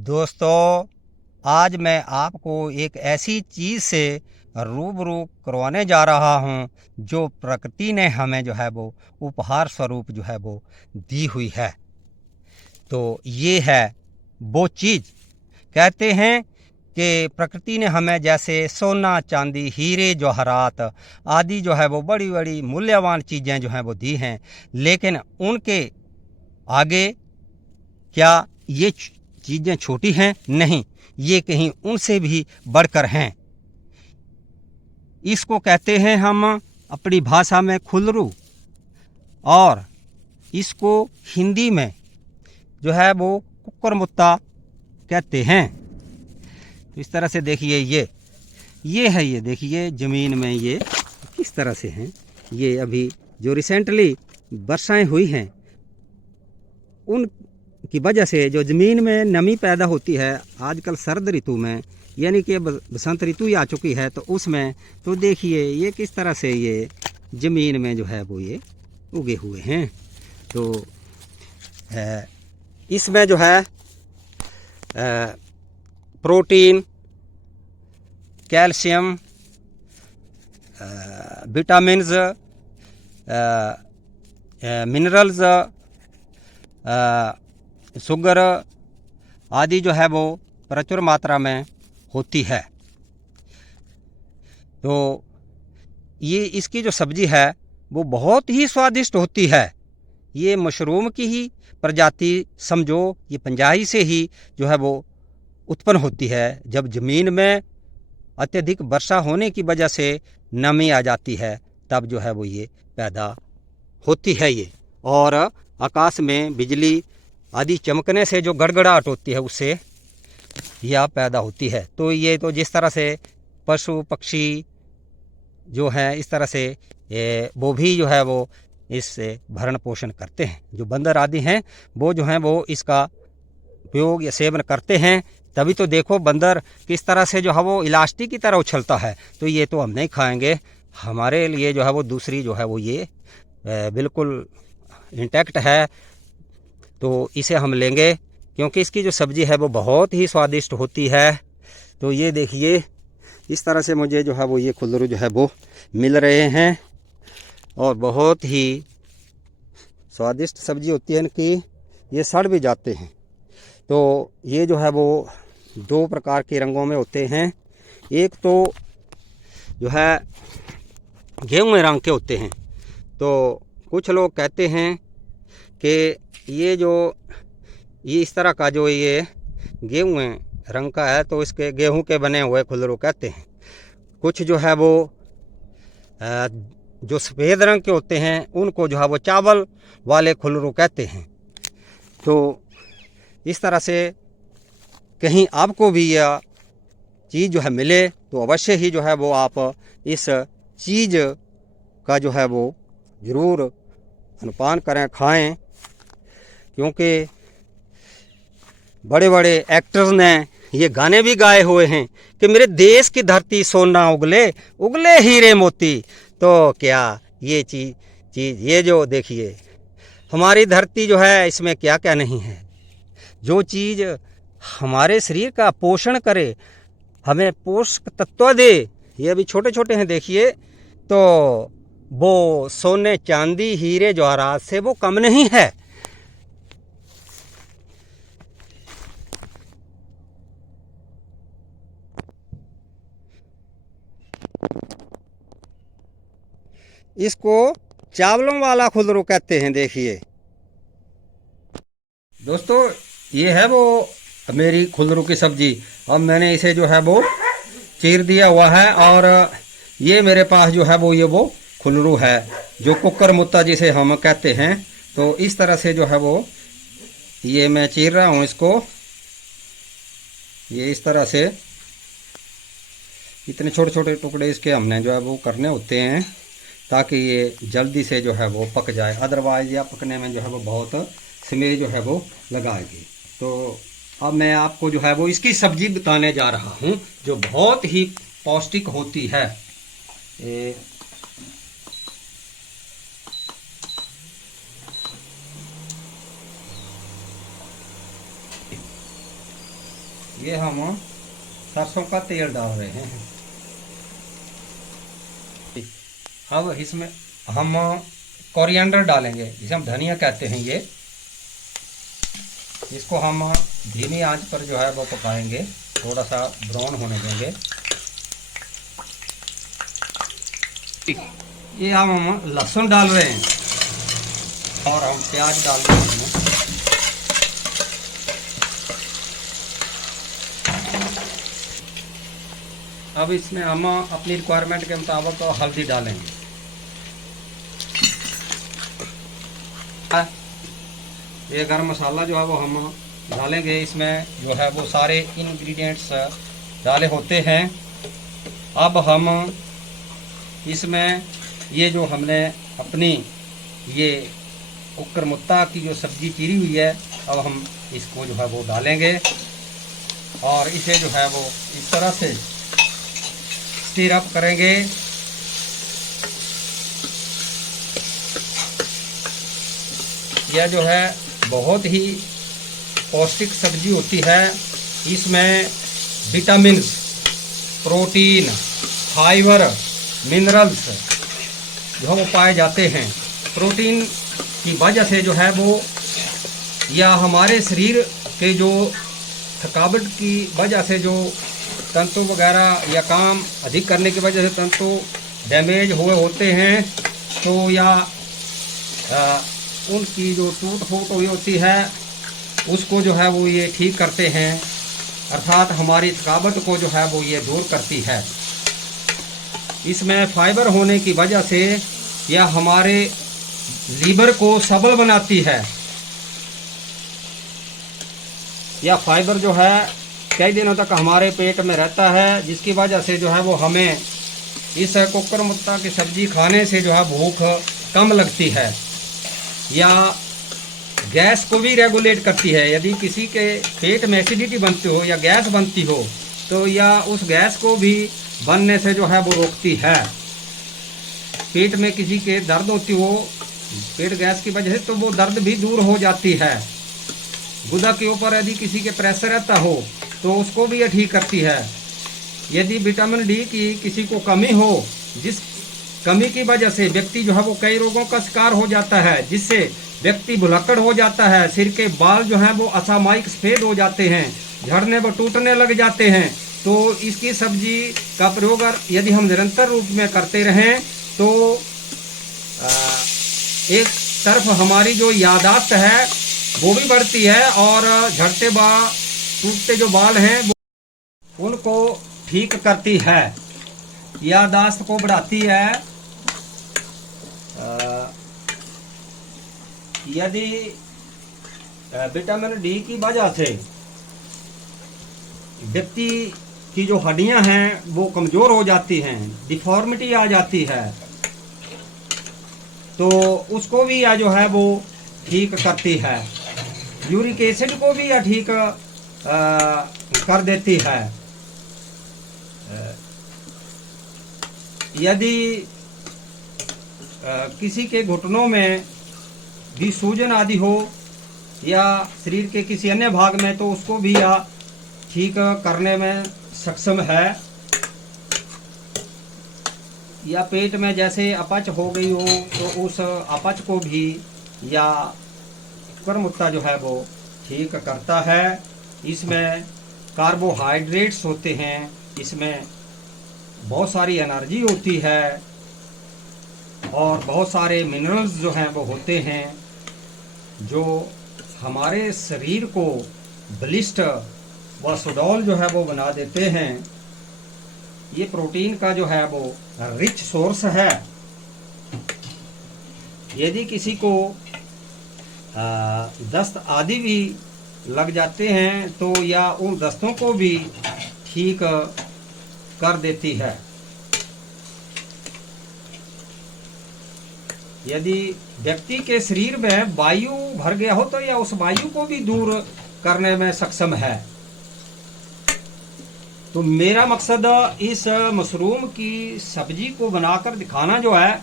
दोस्तों, आज मैं आपको एक ऐसी चीज़ से रूबरू करवाने जा रहा हूँ जो प्रकृति ने हमें जो है वो उपहार स्वरूप जो है वो दी हुई है। तो ये है वो चीज़। कहते हैं कि प्रकृति ने हमें जैसे सोना चांदी हीरे जवाहरात आदि जो है वो बड़ी बड़ी मूल्यवान चीज़ें जो हैं वो दी हैं, लेकिन उनके आगे क्या ये चीज़ें छोटी हैं? नहीं, ये कहीं उनसे भी बढ़कर हैं। इसको कहते हैं हम अपनी भाषा में खुलरू, और इसको हिंदी में जो है वो कुक्कर मुत्ता कहते हैं। तो इस तरह से देखिए, ये है, ये देखिए ज़मीन में ये किस तरह से हैं। ये अभी जो रिसेंटली वर्षाएं हुई हैं उन की वजह से जो ज़मीन में नमी पैदा होती है आजकल सर्द ऋतु में, यानी कि बसंत ऋतु ही आ चुकी है, तो उसमें तो देखिए ये किस तरह से ये ज़मीन में जो है वो ये उगे हुए हैं। तो इसमें जो है protein, calcium, vitamins, minerals, sugar आदि जो है वो प्रचुर मात्रा में होती है। तो ये इसकी जो सब्ज़ी है वो बहुत ही स्वादिष्ट होती है। ये मशरूम की ही प्रजाति समझो, ये पंजाई से ही जो है वो उत्पन्न होती है। जब ज़मीन में अत्यधिक वर्षा होने की वजह से नमी आ जाती है तब जो है वो ये पैदा होती है ये। और आकाश में बिजली आदि चमकने से जो गड़गड़ाहट होती है उससे यह पैदा होती है। तो ये तो जिस तरह से पशु पक्षी जो हैं इस तरह से वो भी जो है वो इससे भरण पोषण करते हैं। जो बंदर आदि हैं वो जो हैं वो इसका उपयोग या सेवन करते हैं। तभी तो देखो बंदर किस तरह से जो है वो इलास्टिक की तरह उछलता है। तो ये तो हम नहीं खाएंगे, हमारे लिए जो है वो दूसरी जो है वो ये बिल्कुल इंटैक्ट है, तो इसे हम लेंगे क्योंकि इसकी जो सब्ज़ी है वो बहुत ही स्वादिष्ट होती है। तो ये देखिए इस तरह से मुझे जो है वो ये खुल्लरू जो है वो मिल रहे हैं और बहुत ही स्वादिष्ट सब्ज़ी होती है इनकी। ये सड़ भी जाते हैं। तो ये जो है वो दो प्रकार के रंगों में होते हैं। एक तो जो है गेहूं रंग के होते हैं। तो कुछ लोग कहते हैं कि ये इस तरह का जो ये गेहूं रंग का है तो इसके गेहूं के बने हुए खुल्लरू कहते हैं। कुछ जो है वो जो सफ़ेद रंग के होते हैं उनको जो है वो चावल वाले खुल्लरू कहते हैं। तो इस तरह से कहीं आपको भी यह चीज़ जो है मिले तो अवश्य ही जो है वो आप इस चीज़ का जो है वो ज़रूर अनुपान करें, खाएं। क्योंकि बड़े बड़े एक्टर्स ने ये गाने भी गाए हुए हैं कि मेरे देश की धरती सोना उगले उगले हीरे मोती। तो क्या ये चीज़ ये जो देखिए हमारी धरती जो है इसमें क्या क्या नहीं है। जो चीज़ हमारे शरीर का पोषण करे, हमें पोषक तत्व दे, ये अभी छोटे छोटे हैं देखिए, तो वो सोने चांदी हीरे जवाहरात से वो कम नहीं है। इसको चावलों वाला खुल्लरू कहते हैं। देखिए दोस्तों, ये है वो मेरी खुल्लरू की सब्जी। अब मैंने इसे जो है वो चीर दिया हुआ है और ये मेरे पास जो है वो खुल्लरू है जो कुक्कर मुत्ता जिसे हम कहते हैं। तो इस तरह से जो है वो ये मैं चीर रहा हूँ इसको। ये इस तरह से इतने छोटे छोटे टुकड़े इसके हमने जो है वो करने होते हैं ताकि ये जल्दी से जो है वो पक जाए। अदरवाइज या पकने में जो है वो बहुत समय जो है वो लगाएगी। तो अब मैं आपको जो है वो इसकी सब्जी बताने जा रहा हूँ जो बहुत ही पौष्टिक होती है। ये हम सरसों का तेल डाल रहे हैं। अब इसमें हम कोरिएंडर डालेंगे, जिसे हम धनिया कहते हैं। ये इसको हम धीमी आंच पर जो है वो पकाएंगे, थोड़ा सा ब्राउन होने देंगे। ये हम लहसुन डाल रहे हैं और हम प्याज डाल रहे हैं इसमें। अब इसमें हम अपनी रिक्वायरमेंट के मुताबिक हल्दी डालेंगे। ये गरम मसाला जो है वो हम डालेंगे। इसमें जो है वो सारे इंग्रेडिएंट्स डाले होते हैं। अब हम इसमें ये जो हमने अपनी ये कुकर मुत्ता की जो सब्जी चीरी हुई है, अब हम इसको जो है वो डालेंगे और इसे जो है वो इस तरह से स्टीर अप करेंगे। यह जो है बहुत ही पौष्टिक सब्जी होती है। इसमें विटामिन, प्रोटीन, फाइबर, मिनरल्स जो वो पाए जाते हैं। प्रोटीन की वजह से जो है वो, या हमारे शरीर के जो थकावट की वजह से जो तंतु वगैरह या काम अधिक करने की वजह से तंतु डैमेज हुए होते हैं, तो या उनकी जो टूट फूट हुई होती है उसको जो है वो ये ठीक करते हैं, अर्थात हमारी थकावट को जो है वो ये दूर करती है। इसमें फाइबर होने की वजह से यह हमारे लीवर को सबल बनाती है। यह फाइबर जो है कई दिनों तक हमारे पेट में रहता है, जिसकी वजह से जो है वो हमें इस कुकर मुत्ता की सब्जी खाने से जो है भूख कम लगती है, या गैस को भी रेगुलेट करती है। यदि किसी के पेट में एसिडिटी बनती हो या गैस बनती हो, तो या उस गैस को भी बनने से जो है वो रोकती है। पेट में किसी के दर्द होती हो पेट गैस की वजह से, तो वो दर्द भी दूर हो जाती है। गुदा के ऊपर यदि किसी के प्रेशर रहता हो तो उसको भी ये ठीक करती है। यदि विटामिन डी की किसी को कमी हो, जिस कमी की वजह से व्यक्ति जो है वो कई रोगों का शिकार हो जाता है, जिससे व्यक्ति भुलक्कड़ हो जाता है, सिर के बाल जो हैं वो असामयिक सफ़ेद हो जाते हैं, झड़ने व टूटने लग जाते हैं, तो इसकी सब्जी का प्रयोग यदि हम निरंतर रूप में करते रहें तो एक तरफ हमारी जो यादाश्त है वो भी बढ़ती है, और झड़ते बाल, टूटते जो बाल हैं वो उनको ठीक करती है, यादाश्त को बढ़ाती है। यदि विटामिन डी की वजह से व्यक्ति की जो हड्डियां हैं वो कमज़ोर हो जाती हैं, डिफॉर्मिटी आ जाती है, तो उसको भी यह जो है वो ठीक करती है। यूरिक एसिड को भी यह ठीक कर देती है। यदि किसी के घुटनों में भी सूजन आदि हो या शरीर के किसी अन्य भाग में, तो उसको भी यह ठीक करने में सक्षम है। या पेट में जैसे अपच हो गई हो तो उस अपच को भी या कुकर मुत्ता जो है वो ठीक करता है। इसमें कार्बोहाइड्रेट्स होते हैं, इसमें बहुत सारी एनर्जी होती है और बहुत सारे मिनरल्स जो हैं वो होते हैं, जो हमारे शरीर को बलिष्ठ व सुडौल जो है वो बना देते हैं। ये प्रोटीन का जो है वो रिच सोर्स है। यदि किसी को दस्त आदि भी लग जाते हैं तो या उन दस्तों को भी ठीक कर देती है। यदि व्यक्ति के शरीर में वायु भर गया हो तो या उस वायु को भी दूर करने में सक्षम है। तो मेरा मकसद इस मशरूम की सब्जी को बनाकर दिखाना जो है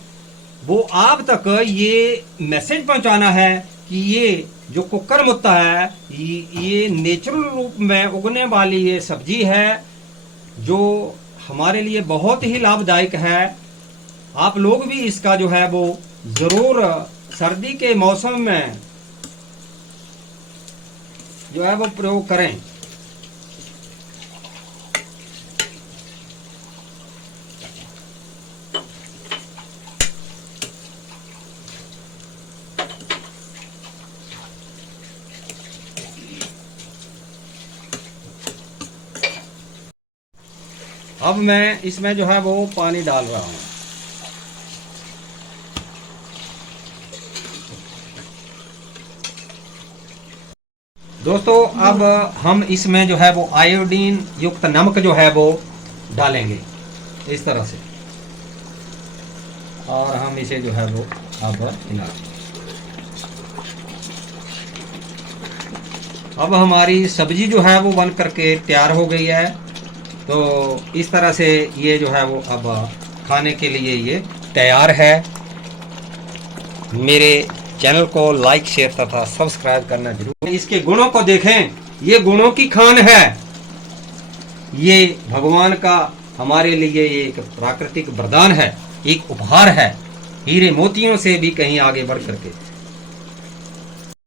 वो आप तक ये मैसेज पहुंचाना है कि ये जो कुकर मुत्ता है ये नेचुरल रूप में उगने वाली ये सब्जी है जो हमारे लिए बहुत ही लाभदायक है। आप लोग भी इसका जो है वो ज़रूर सर्दी के मौसम में जो है वो प्रयोग करें। अब मैं इसमें जो है वो पानी डाल रहा हूँ। दोस्तों अब हम इसमें जो है वो आयोडीन युक्त नमक जो है वो डालेंगे इस तरह से, और हम इसे जो है वो अब हिला। अब हमारी सब्जी जो है वो बन करके तैयार हो गई है। तो इस तरह से ये जो है वो अब खाने के लिए ये तैयार है। मेरे चैनल को लाइक शेयर तथा सब्सक्राइब करना जरूर। इसके गुणों को देखें, ये गुणों की खान है। ये भगवान का हमारे लिए ये एक प्राकृतिक वरदान है, एक उपहार है, हीरे मोतियों से भी कहीं आगे बढ़ करके।